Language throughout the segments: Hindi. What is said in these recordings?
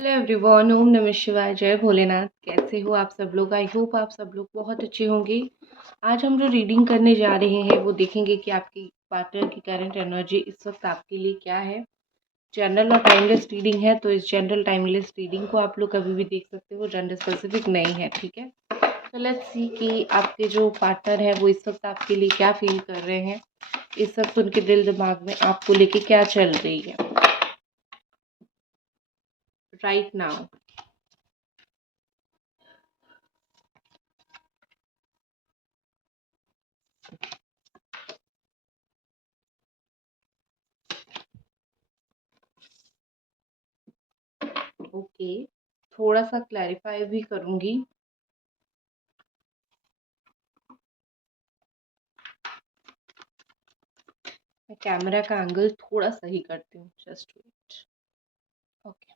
हेलो एवरीवन, ओम नमः शिवाय, जय भोलेनाथ। कैसे हो आप सब लोग? आई होप आप सब लोग बहुत अच्छे होंगे। आज हम जो रीडिंग करने जा रहे हैं वो देखेंगे कि आपकी पार्टनर की करंट एनर्जी इस वक्त आपके लिए क्या है। जनरल और टाइमलेस रीडिंग है, तो इस जनरल टाइमलेस रीडिंग को आप लोग कभी भी देख सकते हो, जेंडर स्पेसिफिक नहीं है, ठीक है। तो लेट्स सी कि आपके जो पार्टनर है वो इस वक्त आपके लिए क्या फील कर रहे हैं, इस वक्त उनके दिल दिमाग में आपको लेके क्या चल रही है राइट नाउ। ओके, थोड़ा सा क्लैरिफाई भी करूंगी। मैं कैमरा का एंगल थोड़ा सही करती हूँ, जस्ट वेट। ओके।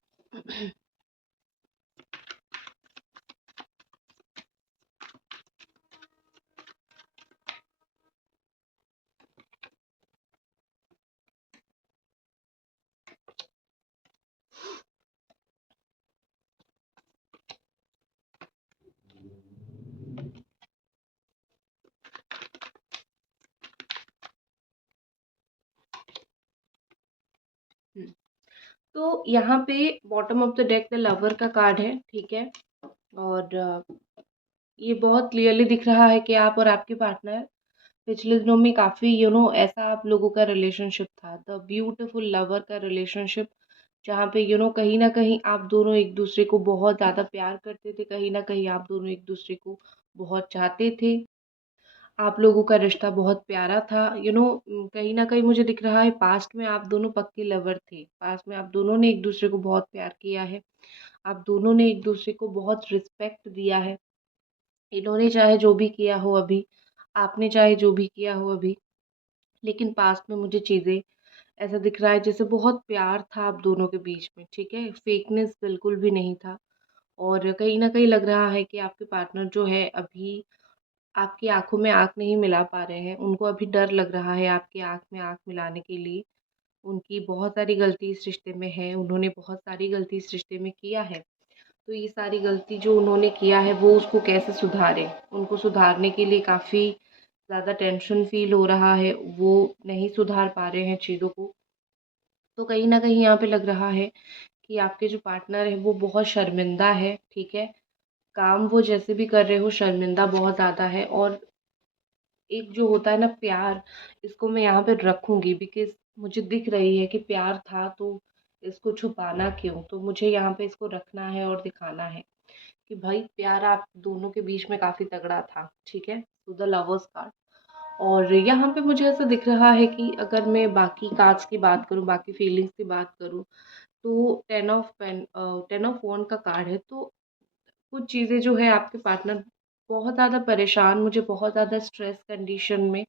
तो यहाँ पे bottom of the deck the lover का कार्ड है, ठीक है। और ये बहुत क्लियरली दिख रहा है कि आप और आपके पार्टनर पिछले दिनों में काफ़ी ऐसा आप लोगों का रिलेशनशिप था, द ब्यूटीफुल लवर का रिलेशनशिप, जहाँ पे कहीं ना कहीं आप दोनों एक दूसरे को बहुत ज़्यादा प्यार करते थे, कहीं ना कहीं आप दोनों एक दूसरे को बहुत चाहते थे। आप लोगों का रिश्ता बहुत प्यारा था। कहीं न कहीं मुझे दिख रहा है पास्ट में आप दोनों पक्के लवर थे। पास्ट में आप दोनों ने एक-दूसरे को बहुत प्यार किया है। आप दोनों ने एक-दूसरे को बहुत रिस्पेक्ट दिया है। इन्होंने चाहे जो भी किया हो अभी, आपने चाहे जो भी किया हो अभी, लेकिन पास्ट में मुझे चीज़ें ऐसा दिख रहा है जैसे बहुत प्यार था आप दोनों के बीच में, ठीक है? फेकनेस बिल्कुल भी नहीं था। और कहीं न कहीं लग रहा है कि आपके पार्टनर जो है अभी आपकी आँखों में आँख नहीं मिला पा रहे हैं। उनको अभी डर लग रहा है आपकी आँख में आँख मिलाने के लिए। उनकी बहुत सारी गलती इस रिश्ते में है, उन्होंने बहुत सारी गलती इस रिश्ते में किया है। तो ये सारी गलती जो उन्होंने किया है वो उसको कैसे सुधारें? उनको सुधारने के लिए काफ़ी ज़्यादा टेंशन फ़ील हो रहा है, वो नहीं सुधार पा रहे हैं चीज़ों को। तो कहीं न कहीं यहाँ पे लग रहा है कि आपके जो पार्टनर है वो बहुत शर्मिंदा है, ठीक है? काम वो जैसे भी कर रहे हो शर्मिंदा बहुत ज़्यादा है। और एक जो होता है ना प्यार, इसको मैं यहाँ पे रखूँगी बिकॉज़ मुझे दिख रही है कि प्यार था तो इसको छुपाना क्यों? तो मुझे यहाँ पे इसको रखना है और दिखाना है कि भाई प्यार आप दोनों के बीच में काफ़ी तगड़ा था, ठीक है? तो द लवर्स कार्ड। और यहाँ पे मुझे ऐसा दिख रहा है कि अगर मैं बाकी कार्ड्स की बात करूँ, बाकी फीलिंग्स की बात करूँ, तो 10 ऑफ वॉन्ड का कार्ड है। तो कुछ चीज़ें जो है आपके पार्टनर बहुत ज़्यादा परेशान, मुझे बहुत ज़्यादा स्ट्रेस कंडीशन में,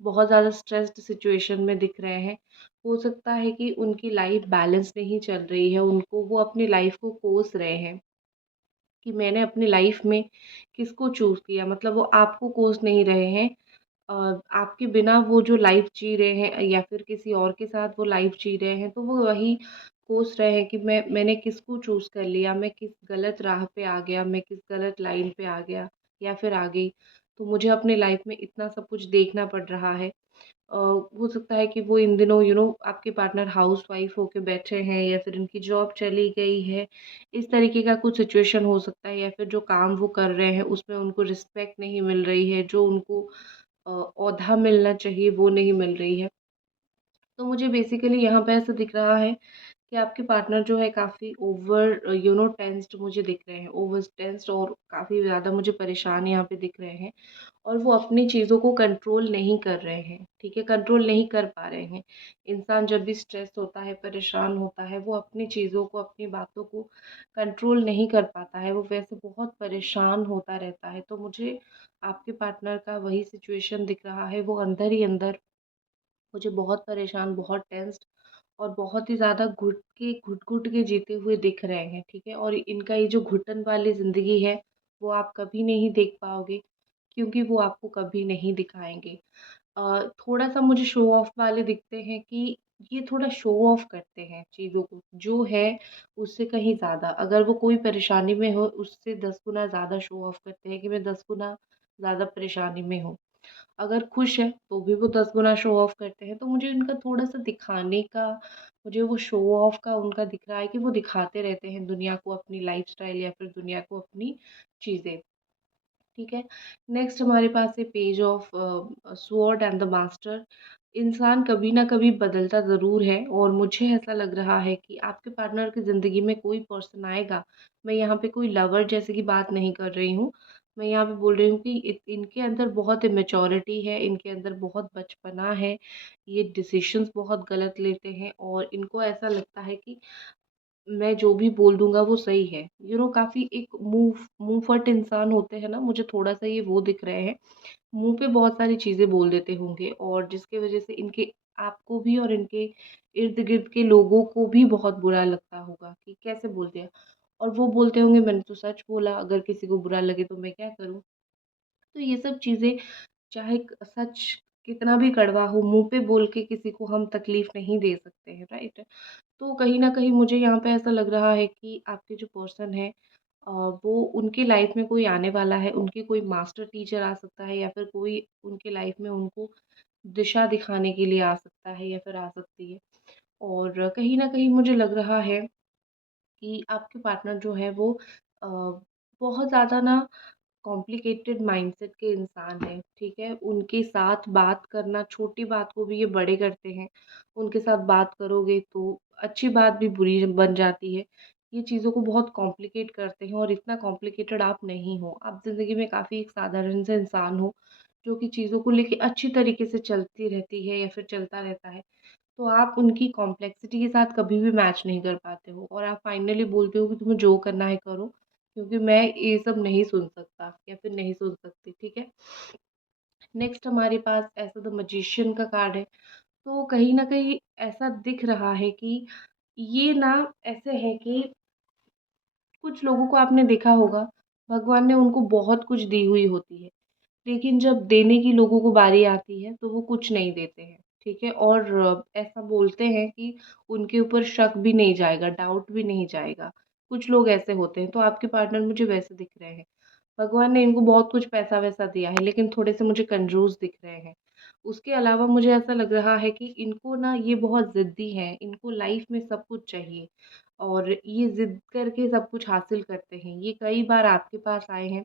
बहुत ज़्यादा स्ट्रेस्ड सिचुएशन में दिख रहे हैं। हो सकता है कि उनकी लाइफ बैलेंस नहीं चल रही है, उनको वो अपनी लाइफ को कोस रहे हैं कि मैंने अपनी लाइफ में किसको चूज़ किया, मतलब वो आपको कोस नहीं रहे हैं। आपके बिना वो जो लाइफ जी रहे हैं या फिर किसी और के साथ वो लाइफ जी रहे हैं, तो वो वही कोस रहे हैं कि मैंने किसको चूज़ कर लिया, मैं किस गलत राह पे आ गया, मैं किस गलत लाइन पे आ गया या फिर आ गई। तो मुझे अपनी लाइफ में इतना सब कुछ देखना पड़ रहा है। हो सकता है कि वो इन दिनों आपके पार्टनर हाउसवाइफ होके बैठे हैं या फिर उनकी जॉब चली गई है। इस तरीके का कुछ सिचुएशन हो सकता है, या फिर जो काम वो कर रहे हैं उसमें उनको रिस्पेक्ट नहीं मिल रही है, जो उनको ओहदा मिलना चाहिए वो नहीं मिल रही है। तो मुझे बेसिकली यहाँ पे ऐसा दिख रहा है कि आपके पार्टनर जो है काफ़ी ओवर टेंस्ड मुझे दिख रहे हैं, ओवर टेंस्ड और काफ़ी ज़्यादा मुझे परेशान यहाँ पे दिख रहे हैं। और वो अपनी चीज़ों को कंट्रोल नहीं कर रहे हैं, ठीक है? कंट्रोल नहीं कर पा रहे हैं। इंसान जब भी स्ट्रेस होता है, परेशान होता है, वो अपनी चीज़ों को, अपनी बातों को कंट्रोल नहीं कर पाता है, वो वैसे बहुत परेशान होता रहता है। तो मुझे आपके पार्टनर का वही सिचुएशन दिख रहा है, वो अंदर ही अंदर मुझे बहुत परेशान, बहुत टेंस्ड और बहुत ही ज़्यादा घुट-घुट के जीते हुए दिख रहे हैं, ठीक है? और इनका ये जो घुटन वाली ज़िंदगी है, वो आप कभी नहीं देख पाओगे, क्योंकि वो आपको कभी नहीं दिखाएँगे। थोड़ा-सा मुझे शो ऑफ वाले दिखते हैं कि ये थोड़ा शो ऑफ करते हैं चीज़ों को, जो है उससे कहीं ज़्यादा। अगर वो कोई परेशानी में हो, उससे 10 गुना ज़्यादा शो ऑफ करते हैं कि मैं 10 गुना ज़्यादा परेशानी में हूँ। अगर खुश है तो भी वो 10 गुना शो ऑफ करते हैं। तो मुझे उनका थोड़ा-सा दिखाने का, मुझे वो शो ऑफ का उनका दिख रहा है कि वो दिखाते रहते हैं दुनिया को अपनी लाइफ़स्टाइल या फिर दुनिया को अपनी चीज़ें। ठीक है। नेक्स्ट हमारे पास है page of sword and the master. इंसान कभी ना कभी बदलता ज़रूर है और मुझे ऐसा लग रहा है कि आपके पार्टनर की ज़िंदगी में कोई पर्सन आएगा। मैं यहाँ पे कोई लवर जैसे की बात नहीं कर रही हूँ। मैं यहाँ पे बोल रही हूँ कि इनके अंदर बहुत इमेच्योरिटी है, इनके अंदर बहुत बचपना है, ये डिसीजंस बहुत गलत लेते हैं और इनको ऐसा लगता है कि मैं जो भी बोल दूँगा वो सही है। काफ़ी एक मुँह फट इंसान होते हैं ना, मुझे थोड़ा-सा ये वो दिख रहे हैं। मुँह पे बहुत सारी चीज़ें बोल देते होंगे और जिसकी वज़ह से इनके आपको भी और इनके इर्द-गिर्द के लोगों को भी बहुत बुरा लगता होगा कि कैसे बोल दिया। और वो बोलते होंगे मैंने तो सच बोला, अगर किसी को बुरा लगे तो मैं क्या करूँ? तो ये सब चीज़ें, चाहे सच कितना भी कड़वा हो, मुँह पे बोल के किसी को हम तकलीफ़ नहीं दे सकते हैं, राइट? तो कहीं न कहीं मुझे यहाँ पे ऐसा लग रहा है कि आपके जो पर्सन है वो उनकी लाइफ़ में कोई आने वाला है, उनकी कोई मास्टर टीचर आ सकता है या फिर कोई उनके लाइफ़ में उनको दिशा दिखाने के लिए आ सकता है या फिर आ सकती है। और कहीं न कहीं मुझे लग रहा है कि आपके पार्टनर जो है वो अ, बहुत ज़्यादा ना कॉम्प्लिकेटेड माइंडसेट के इंसान हैं, ठीक है? उनके साथ बात करना, छोटी बात को भी ये बड़े करते हैं। उनके साथ बात करोगे तो अच्छी बात भी बुरी बन जाती है। ये चीज़ों को बहुत कॉम्प्लिकेट करते हैं और इतना कॉम्प्लिकेटेड आप नहीं हो। आप ज़िंदगी में काफ़ी एक साधारण से इंसान हो, जो कि चीज़ों को लेके अच्छी तरीके से चलती रहती है या फिर चलता रहता है। तो आप उनकी कॉम्प्लेक्सिटी के साथ कभी भी मैच नहीं कर पाते हो और आप फाइनली बोलते हो कि तुम्हें जो करना है करो, क्योंकि मैं ये सब नहीं सुन सकता या फिर नहीं सुन सकती, ठीक है? नेक्स्ट हमारे पास ऐसा द मैजिशियन का कार्ड है। तो कहीं न कहीं ऐसा दिख रहा है कि ये ना ऐसे है कि कुछ लोगों को आपने देखा होगा, भगवान ने उनको बहुत कुछ दी हुई होती है। लेकिन जब देने की लोगों को बारी आती है, तो वो कुछ नहीं देते हैं, ठीक है? और ऐसा बोलते हैं कि उनके ऊपर शक भी नहीं जाएगा, डाउट भी नहीं जाएगा। कुछ लोग ऐसे होते हैं, तो आपके पार्टनर मुझे वैसे दिख रहे हैं। भगवान ने इनको बहुत कुछ पैसा-वैसा दिया है, लेकिन थोड़े से मुझे कंजूस दिख रहे हैं। उसके अलावा मुझे ऐसा लग रहा है कि इनको ना ये बहुत ज़िद्दी हैं, इनको लाइफ़ में सब कुछ चाहिए और ये ज़िद करके सब कुछ हासिल करते हैं। ये कई बार आपके पास आए हैं,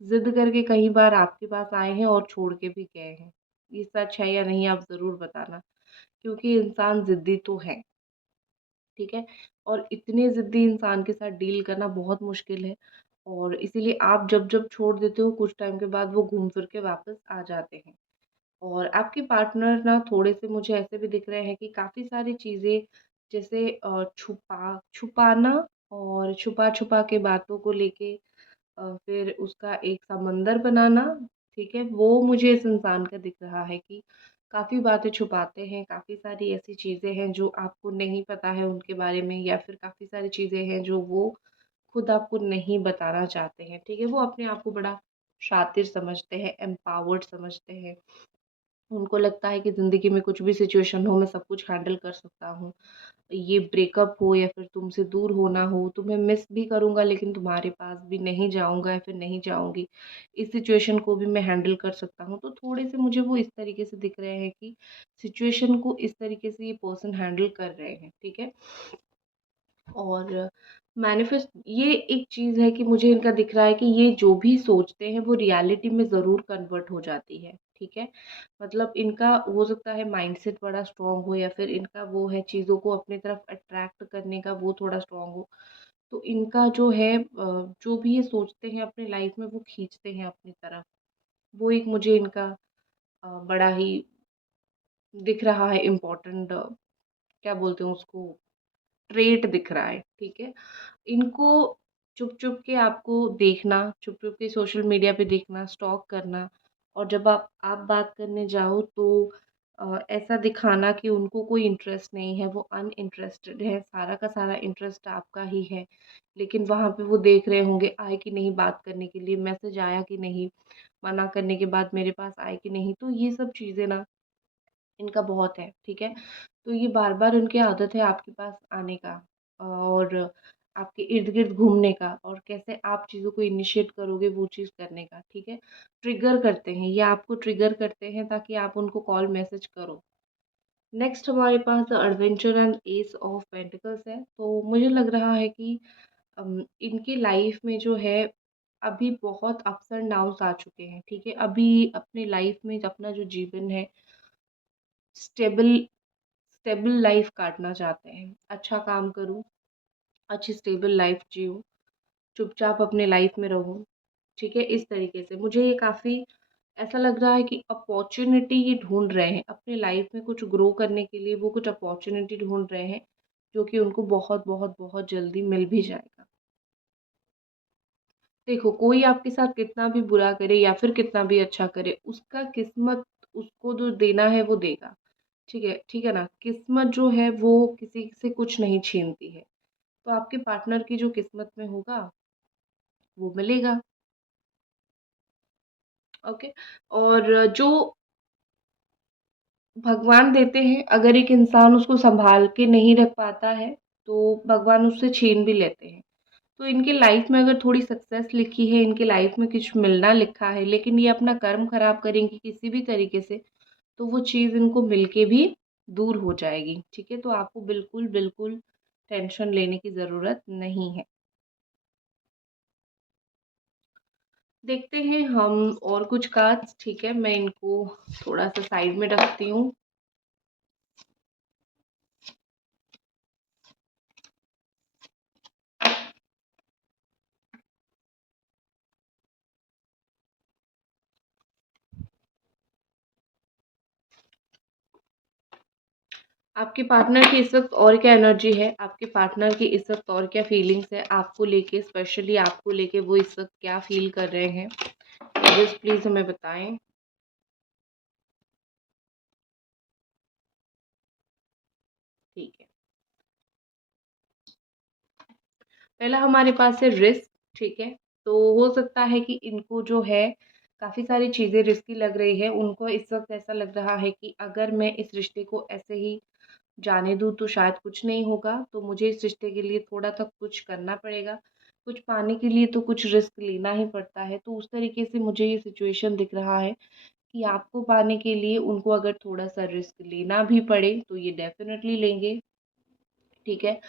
ज़िद करके कई बार आपके पास आए हैं और छोड़ के भी गए हैं। ये सच है या नहीं आप ज़रूर बताना, क्योंकि इंसान ज़िद्दी तो है, ठीक है? और इतने ज़िद्दी इंसान के साथ डील करना बहुत मुश्किल है और इसीलिए आप जब-जब छोड़ देते हो कुछ टाइम के बाद वो घूम फिर के वापस आ जाते हैं। और आपके पार्टनर ना थोड़े-से मुझे ऐसे भी दिख रहे हैं कि काफ़ी सारी चीज़ें जैसे छुपाना और छुपा-छुपा के बातों को लेके फिर उसका एक समंदर बनाना, ठीक है? वो मुझे इस इंसान का दिख रहा है कि काफ़ी बातें छुपाते हैं, काफ़ी सारी ऐसी चीज़ें हैं जो आपको नहीं पता है उनके बारे में या फिर काफ़ी सारी चीज़ें हैं जो वो खुद आपको नहीं बताना चाहते हैं, ठीक है? वो अपने आप को बड़ा शातिर समझते हैं, एम्पावर्ड समझते हैं। उनको लगता है कि ज़िंदगी में कुछ भी सिचुएशन हो मैं सब कुछ हैंडल कर सकता हूँ। ये ब्रेकअप हो या फिर तुमसे दूर होना हो, तुम्हें मिस भी करूँगा लेकिन तुम्हारे पास भी नहीं जाऊँगा या फिर नहीं जाऊँगी। इस सिचुएशन को भी मैं हैंडल कर सकता हूँ। तो थोड़े-से मुझे वो इस तरीके से दिख रहे हैं कि सिचुएशन को इस तरीके से ये पर्सन हैंडल कर रहे हैं, ठीक है? और मैनिफेस्ट ये एक चीज़ है कि मुझे इनका दिख रहा है कि ये जो भी सोचते हैं वो रियलिटी में ज़रूर कन्वर्ट हो जाती है, ठीक है? मतलब इनका हो सकता है माइंडसेट बड़ा स्ट्रॉन्ग हो या फिर इनका वो है चीज़ों को अपनी तरफ अट्रैक्ट करने का वो थोड़ा स्ट्रॉन्ग हो। तो इनका जो है जो भी ये सोचते हैं अपनी लाइफ़ में वो खींचते हैं अपनी तरफ। वो एक मुझे इनका बड़ा ही दिख रहा है इम्पोर्टेंट, क्या बोलते हैं उसको, ट्रेट दिख रहा है, ठीक है? इनको चुप-चुप के आपको देखना, चुप-चुप के सोशल मीडिया पे देखना, स्टॉक करना और जब आप बात करने जाओ तो ऐसा दिखाना कि उनको कोई इंटरेस्ट नहीं है, वो अनइंटरेस्टेड है, सारा का सारा इंटरेस्ट आपका ही है। लेकिन वहाँ पे वो देख रहे होंगे आए कि नहीं बात करने के लिए, मैसेज आया कि नहीं, मना करने के बाद मेरे पास आए कि नहीं। तो ये सब चीज़ें ना इनका बहुत है, ठीक है? तो ये बार-बार उनकी आदत है आपके पास आने का और आपके इर्द-गिर्द घूमने का और कैसे आप चीज़ों को इनिशिएट करोगे वो चीज़ करने का, ठीक है? ट्रिगर करते हैं, ये आपको ट्रिगर करते हैं ताकि आप उनको कॉल मैसेज करो। नेक्स्ट हमारे पास adventure and ace of pentacles है, तो मुझे लग रहा है कि इनकी लाइफ में जो है अभी बहुत अप्स एंड डाउन्स आ चुके हैं, ठीक है? अभी अपनी लाइफ में अपना जो जीवन है स्टेबल स्टेबल लाइफ काटना चाहते हैं। अच्छा काम करूँ, अच्छी स्टेबल लाइफ जिऊँ, चुपचाप अपने लाइफ में रहूँ, ठीक है? इस तरीके से मुझे ये काफ़ी ऐसा लग रहा है कि अपॉर्च्युनिटी ही ढूँढ रहे हैं, अपनी लाइफ में कुछ ग्रो करने के लिए वो कुछ अपॉर्च्युनिटी ढूँढ रहे हैं, जो कि उनको बहुत, बहुत, बहुत जल्दी मिल भी जाएगा। देखो, कोई आपके साथ कितना भी बुरा करे या फिर कितना भी अच्छा करे, उसका किस्मत उसको जो देना है वो देगा, ठीक है ना? किस्मत जो है वो किसी से कुछ नहीं छीनती है। तो आपके पार्टनर की जो किस्मत में होगा, वो मिलेगा, ओके? और जो भगवान देते हैं, अगर एक इंसान उसको सँभाल के नहीं रख पाता है, तो भगवान उससे छीन भी लेते हैं। तो इनकी लाइफ़ में अगर थोड़ी सक्सेस लिखी है, इनकी लाइफ़ में कुछ मिलना लिखा है, लेकिन ये अपना कर्म ख़राब करेंगी किसी भी तरीके से, तो वो चीज़ इनको मिल के भी दूर हो जाएगी, ठीक है? तो आपको बिल्कुल, बिल्कुल टेंशन लेने की ज़रूरत नहीं है। देखते हैं हम और कुछ कार्ड्स, ठीक है? मैं इनको थोड़ा-सा साइड में रखती हूँ। आपके पार्टनर की इस वक़्त और क्या एनर्जी है? आपके पार्टनर की इस वक़्त और क्या फीलिंग्स है आपको लेके, स्पेशली आपको लेके वो इस वक़्त क्या फ़ील कर रहे हैं? एंजल्स प्लीज़ हमें बताएँ। ठीक है। पहला हमारे पास है रिस्क, ठीक है? तो हो सकता है कि इनको जो है काफ़ी सारी चीज़ें रिस्की लग रही है। उनको इस वक़्त ऐसा लग रहा है कि अगर मैं इस रिश्ते को ऐसे ही जाने दूँ तो शायद कुछ नहीं होगा, तो मुझे इस रिश्ते के लिए थोड़ा तो कुछ करना पड़ेगा। कुछ पाने के लिए तो कुछ रिस्क लेना ही पड़ता है। तो उस तरीके से मुझे ये सिचुएशन दिख रहा है कि आपको पाने के लिए उनको अगर थोड़ा-सा रिस्क लेना भी पड़े, तो ये डेफ़िनेटली लेंगे, ठीक है?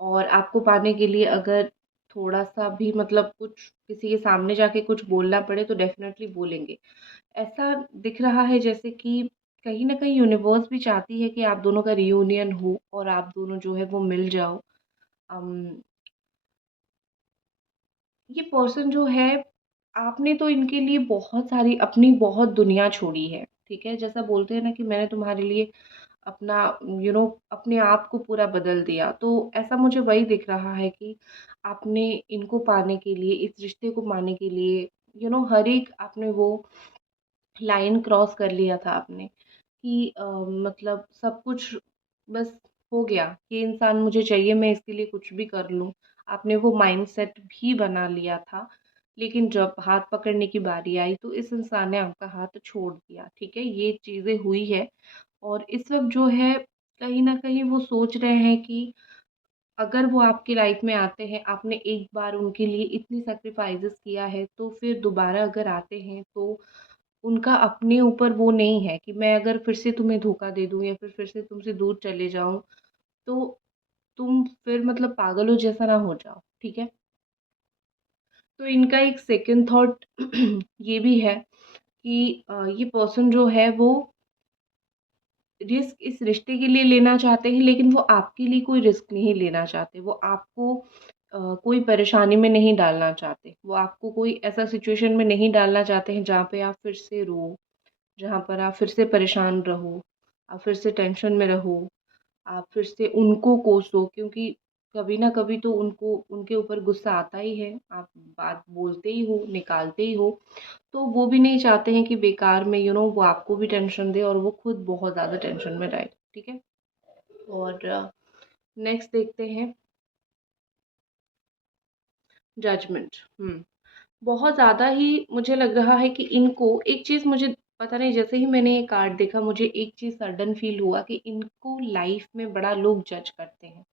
और आपको पाने के लिए अगर थोड़ा-सा भी मतलब कुछ किसी के सामने जाके कुछ बोलना पड़े, तो डेफ़िनेटली बोलेंगे। ऐसा दिख रहा है जैसे कि कहीं न कहीं यूनिवर्स भी चाहती है कि आप दोनों का रियूनियन हो और आप दोनों जो है वो मिल जाओ। अम, ये पर्सन जो है, आपने तो इनके लिए बहुत सारी अपनी बहुत दुनिया छोड़ी है, ठीक है? जैसा बोलते हैं ना कि मैंने तुम्हारे लिए अपना अपने आप को पूरा बदल दिया। तो ऐसा मुझे वही दिख रहा है कि आपने इनको पाने के लिए, इस रिश्ते को पाने के लिए हर एक आपने वो लाइन क्रॉस कर लिया था आपने कि मतलब सब कुछ बस हो गया, ये इंसान मुझे चाहिए, मैं इसके लिए कुछ भी कर लूँ। आपने वो माइंडसेट भी बना लिया था, लेकिन जब हाथ पकड़ने की बारी आई तो इस इंसान ने आपका हाथ छोड़ दिया, ठीक है? ये चीज़ें हुई है और इस वक़्त जो है कहीं न कहीं वो सोच रहे हैं कि अगर वो आपकी लाइफ़ में आते हैं, आपने एक बार उनके लिए इतनी सैक्रिफ़ाइसेस किया है, तो फिर दोबारा अगर आते हैं तो उनका अपने ऊपर वो नहीं है कि मैं अगर फिर से तुम्हें धोखा दे दूँ या फिर से तुमसे दूर चले जाऊँ, तो तुम फिर मतलब पागलों जैसा ना हो जाओ, ठीक है? तो इनका एक सेकंड थॉट ये भी है कि ये पर्सन जो है वो रिस्क इस रिश्ते के लिए लेना चाहते हैं, लेकिन वो आपके लिए कोई रिस्क नहीं लेना चाहते। वो आपको कोई परेशानी में नहीं डालना चाहते। वो आपको कोई ऐसा सिचुएशन में नहीं डालना चाहते हैं जहाँ पे आप फिर से रो, जहाँ पर आप फिर से परेशान रहो, आप फिर से टेंशन में रहो, आप फिर से उनको कोसो, क्योंकि कभी ना कभी तो उनको उनके ऊपर गुस्सा आता ही है। आप बात बोलते ही हो, निकालते ही हो, तो वो भी नहीं चाहते हैं कि बेकार में वो आपको भी टेंशन दे और वो खुद बहुत ज़्यादा टेंशन में रहे, ठीक है? और नेक्स्ट देखते हैं जजमेंट। बहुत ज़्यादा ही मुझे लग रहा है कि इनको एक चीज़ मुझे पता नहीं, जैसे ही मैंने ये कार्ड देखा मुझे एक चीज़ सडन फ़ील हुआ कि इनको लाइफ़ में बड़ा लोग जज करते हैं।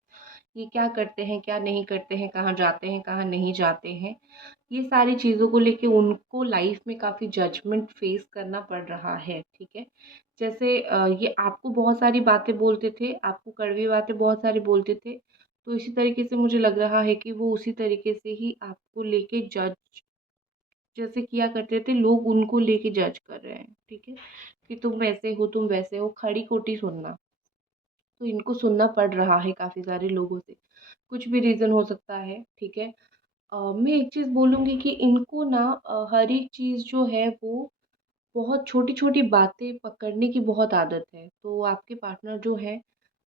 ये क्या करते हैं, क्या नहीं करते हैं, कहाँ जाते हैं, कहाँ नहीं जाते हैं। ये सारी चीज़ों को लेके उनको लाइफ़ में काफ़ी जजमेंट फ़ेस करना पड़ रहा है, ठीक है? जैसे ये आपको बहुत सारी बातें बोलते थे, आपको कड़वी बातें बहुत सारी बोलते थे, तो इसी तरीके से मुझे लग रहा है कि वो उसी तरीके से ही आपको लेके जज जैसे किया करते थे, लोग उनको लेके जज कर रहे हैं, ठीक है? कि तुम ऐसे हो, तुम वैसे हो, खड़ी-खोटी सुनना। तो इनको सुनना पड़ रहा है काफ़ी सारे लोगों से। कुछ भी रीज़न हो सकता है, ठीक है? मैं एक चीज़ बोलूँगी कि इनको ना हर एक चीज़ जो है वो बहुत छोटी-छोटी बातें पकड़ने की बहुत आदत है। तो आपके पार्टनर जो है,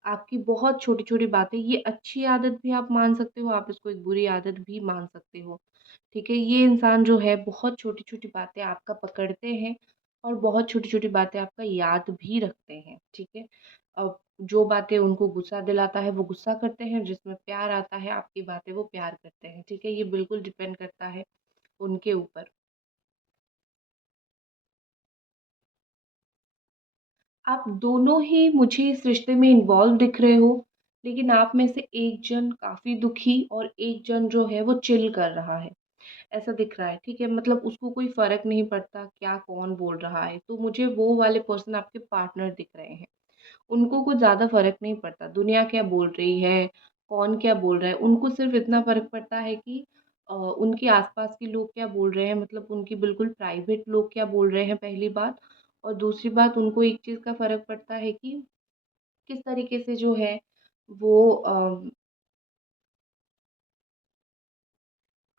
आपकी बहुत छोटी-छोटी बातें, ये अच्छी आदत भी आप मान सकते हो, आप इसको एक बुरी आदत भी मान सकते हो। ठीक है? ये इंसान जो है बहुत छोटी-छोटी बातें आपका पकड़ते हैं और बहुत छोटी-छोटी बातें आपका याद भी रखते हैं, ठीक है? जो बातें उनको गुस्सा दिलाता है वो गुस्सा करते हैं, जिसमें प्यार आता है आपकी बातें वो प्यार करते हैं, ठीक है? ये बिल्कुल डिपेंड करता है उनके ऊपर। आप दोनों ही मुझे इस रिश्ते में इन्वॉल्व दिख रहे हो, लेकिन आप में से एक जन काफ़ी दुखी और एक जन जो है वो चिल कर रहा है। ऐसा दिख रहा है, ठीक है? मतलब उसको कोई फ़र्क नहीं पड़ता क्या कौन बोल रहा है, तो मुझे वो वाले पर्सन आपके पार्टनर दिख रहे हैं। उनको कुछ ज़्यादा फ़र्क नहीं पड़ता, दुनिया क्या बोल रही है, कौन क्या बोल रहा है, उनको सिर्फ़ इतना फ़र्क पड़ता है कि उनके आस-पास के लोग क्या बोल रहे हैं, मतलब उनकी बिल्कुल प्राइवेट लोग क्या बोल रहे हैं पहली बात, और दूसरी बात उनको एक चीज़ का फ़र्क पड़ता है कि किस तरीके से जो है वो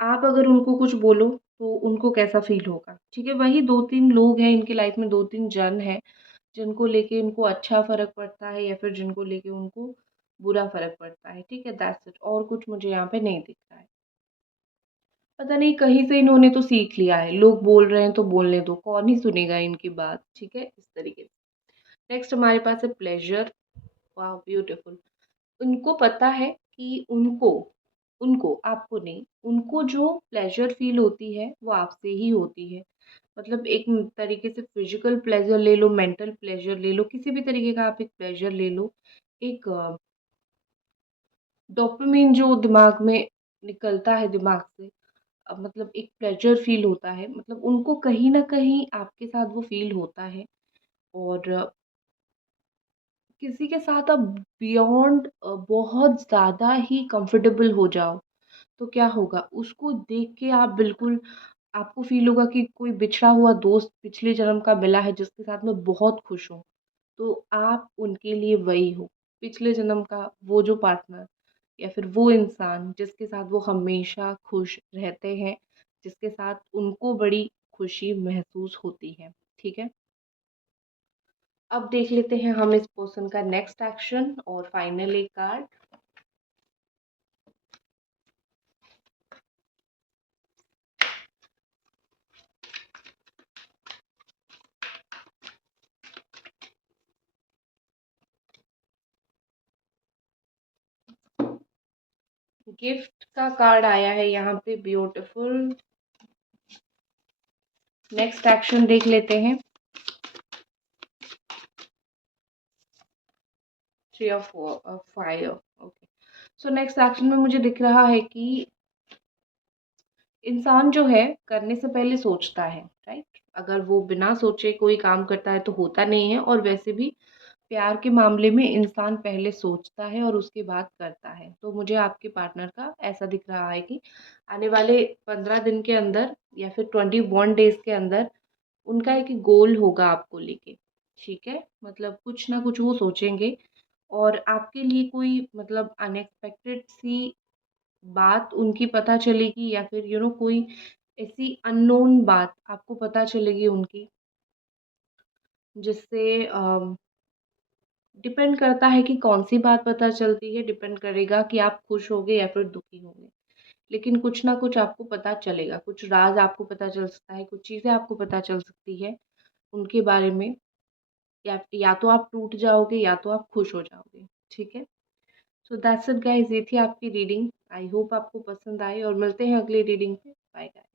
आप अगर उनको कुछ बोलो, तो उनको कैसा फ़ील होगा, ठीक है? वही 2-3 लोग हैं इनकी लाइफ़ में, 2-3 जन हैं, जिनको लेके इनको अच्छा फ़र्क पड़ता है या फिर जिनको लेके उनको बुरा फ़र्क पड़ता है, ठीक है? दैट्स इट, और कुछ मुझे यहाँ पे नहीं दिख रहा है। पता नहीं कहीं से इन्होंने तो सीख लिया है, लोग बोल रहे हैं तो बोलने दो, कौन ही सुनेगा इनकी बात, ठीक है? इस तरीके से। नेक्स्ट हमारे पास है प्लेज़र, वाओ ब्यूटीफुल। उनको पता है कि उनको उनको, आपको नहीं, उनको जो प्लेज़र फ़ील होती है, वो आपसे ही होती है। मतलब एक तरीके से फ़िज़िकल प्लेज़र ले लो, मेंटल प्लेज़र ले लो, किसी भी तरीके का आप एक प्लेज़र ले लो। एक डोपामाइन जो दिमाग में निकलता है दिमाग से, मतलब एक प्लेज़र फ़ील होता है, मतलब उनको कहीं न कहीं आपके साथ वो फ़ील होता है। और किसी के साथ आप बियॉन्ड बहुत ज़्यादा ही कंफ़र्टेबल हो जाओ, तो क्या होगा? उसको देख के आप बिल्कुल, आपको फ़ील होगा कि कोई बिछड़ा हुआ दोस्त पिछले जन्म का मिला है जिसके साथ मैं बहुत खुश हूँ। तो आप उनके लिए वही हो। पिछले जन्म का वो जो पार्टनर या फिर वो इंसान जिसके साथ वो हमेशा खुश रहते हैं, जिसके साथ उनको बड़ी खुशी महसूस होती है। ठीक है? अब देख लेते हैं हम इस पर्सन का नेक्स्ट एक्शन और फाइनल एक कार्ड। गिफ्ट का कार्ड आया है यहाँ पे, ब्यूटीफुल। नेक्स्ट एक्शन देख लेते हैं। Three of fire, okay. So next action में मुझे दिख रहा है कि इंसान जो है करने से पहले सोचता है, राइट? अगर वो बिना सोचे कोई काम करता है तो होता नहीं है, और वैसे भी प्यार के मामले में इंसान पहले सोचता है और उसके बाद करता है। तो मुझे आपके पार्टनर का ऐसा दिख रहा है कि आने वाले 15 दिन के अंदर या फिर 21 डेज़ के अंदर उनका एक गोल होगा आपको लेके, ठीक है? मतलब कुछ ना कुछ वो सोचेंगे और आपके लिए कोई मतलब अनएक्सपेक्टेड सी बात उनकी पता चलेगी या फिर कोई ऐसी अननोन बात आपको पता चलेगी उनकी, जिससे डिपेंड करता है कि कौन-सी बात पता चलती है, डिपेंड करेगा कि आप खुश होगे या फिर दुखी होंगे। लेकिन कुछ ना कुछ आपको पता चलेगा, कुछ राज़ आपको पता चल सकता है, कुछ चीज़ें आपको पता चल सकती है उनके बारे में, या तो आप टूट जाओगे या तो आप खुश हो जाओगे, ठीक है? सो दैट्स इट गाइज़, ये थी आपकी रीडिंग। आई होप आपको पसंद आई और मिलते हैं अगली रीडिंग पे। Bye guys.